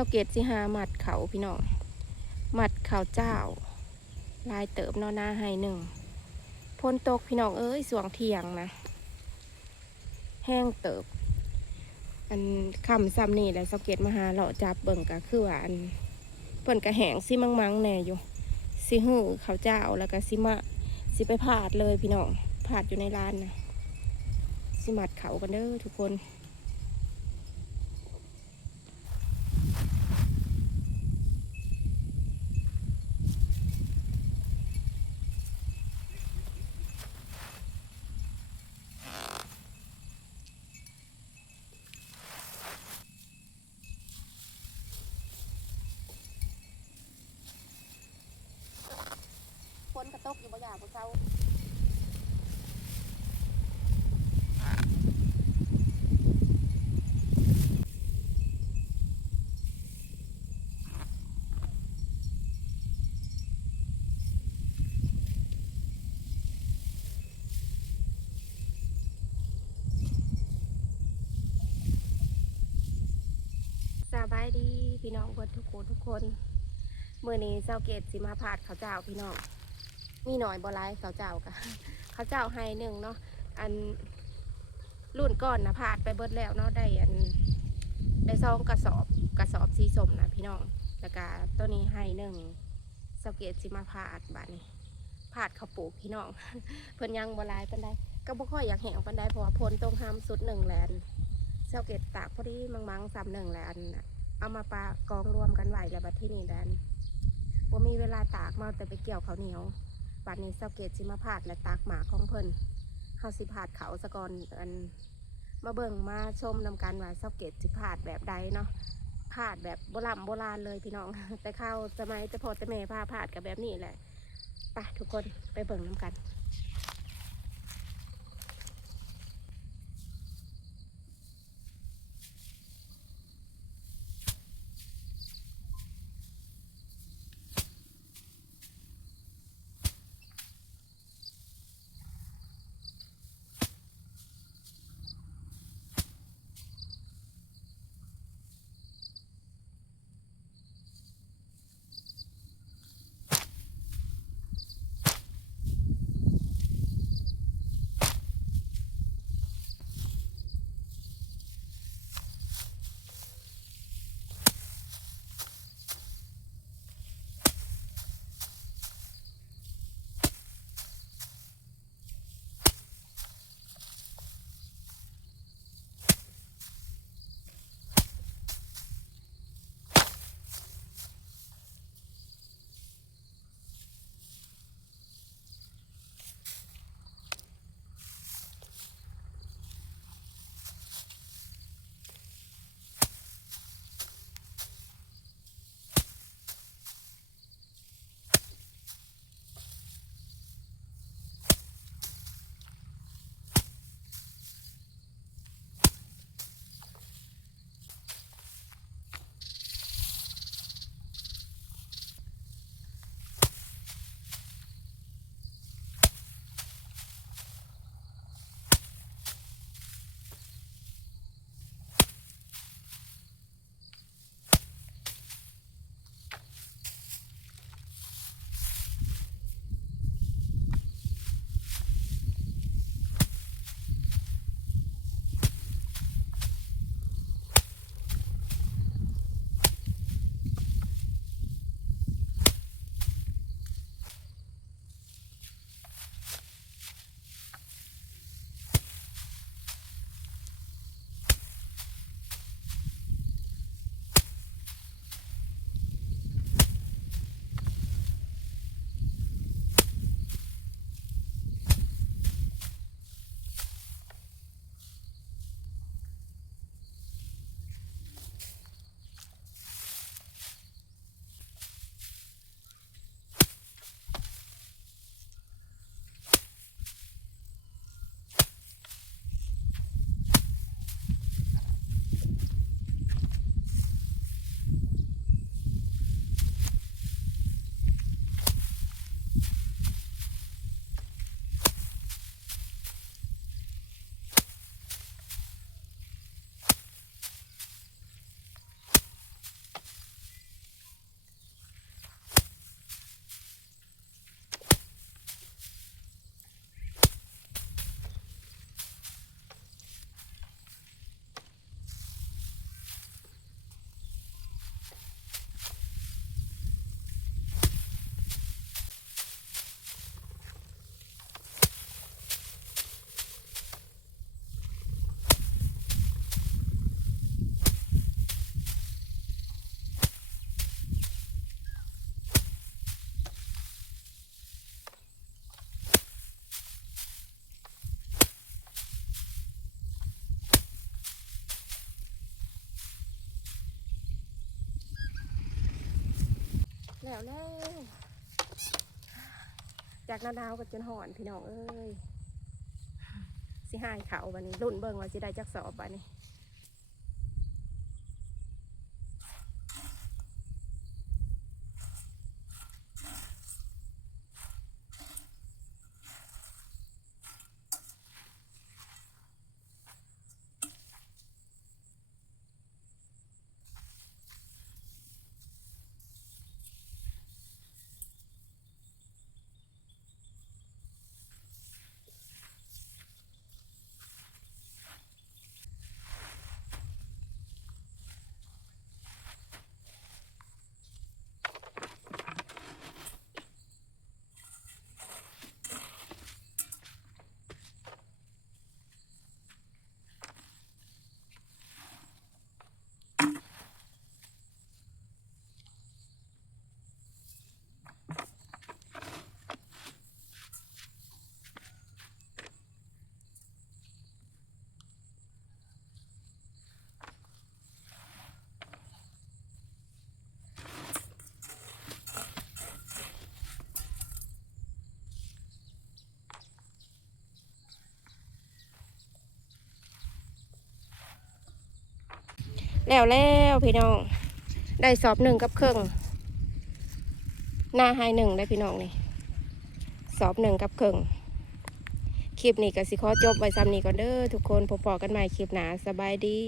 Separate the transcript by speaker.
Speaker 1: าเกตสิหาหมัดเขาพี่น้องหมัดเขาเจ้า ลายเติบนอหน้าให้หนึ่งพ้นตกพี่น้องเอ้ยสวงเทียงนะ แห้งเติบ อันคำซ้ำนี่แหละสาเกตมาหาเลาะจับเบิ่งก็คือว่าอันเปิ่นกระแหงซิมังมังแน่อยู่สิหือเขาเจ้าแล้วก็สิมาสิไปผาดเลยพี่น้องผาดอยู่ในร้านนะสิมัดเขากันเด้อทุกคน ตกอยู่บ่อยาบ่เซาสบายดีพี่น้องเพื่อนทุกคนทุกคน เมื่อนี้เจ้าเกตสิมาพาดเขาเจ้าพี่น้อง มีหน่อยบหลายเขาเจ้ากะเขาเจ้าให้หนึ่งเนาะอันรุ่นก่อนนะพาดไปเบิดแล้วเนาะได้อันได้ซองกระสอบกระสอบสีส้มนะพี่น้องแล้วก็ตัวนี้ให้หนึ่งสเกตสิมาพาดบาดนี้พาดเขาวปลูกพี่น้องเพิ่นยังบลายปันได้ก็บ่ค่อยอยากแหงปันไดเพราะว่าพลตรงทำสุดหนึ่งแลนสาเกตตากพอดีมังมังๆสามหนึ่งแลนเอามาปากองรวมกันไหวแล้วบัดที่นี่แลนว่ามีเวลาตากมาแต่ไปเกี่ยวเขาเหนียว บัดนี้เสาเกตสิมาพาดและตากหมาของเพิ่นเฮาสิพาดเขาสะกอนอันมาเบิ่งมาชมนำกันว่าเสาเกตสิพาดแบบใดเนาะพาดแบบโบราณโบราณเลยพี่น้อง แต่เข้าสมัยแต่พอแต่แม่พาพาดกับแบบนี้แหละไปทุกคนไปเบิ่งนำกัน แล้วแล้วจากนาดาวกับจนหอนพี่น้องเอ้ยสิหายเขาบันนี้รุ่นเบิ่งว่าจะได้จักสอบบันนี้ แล้วแล้วพี่น้อง ได้สอบหนึ่งกับเครื่องหน้าไฮหนึ่งได้พี่น้องนี่สอบหนึ่งกับเครื่องคลิปนี้ก็สิขอจบไว้ซ้ำนี้ก่อนเด้อทุกคนพบๆกันใหม่คลิปหนาสบายดี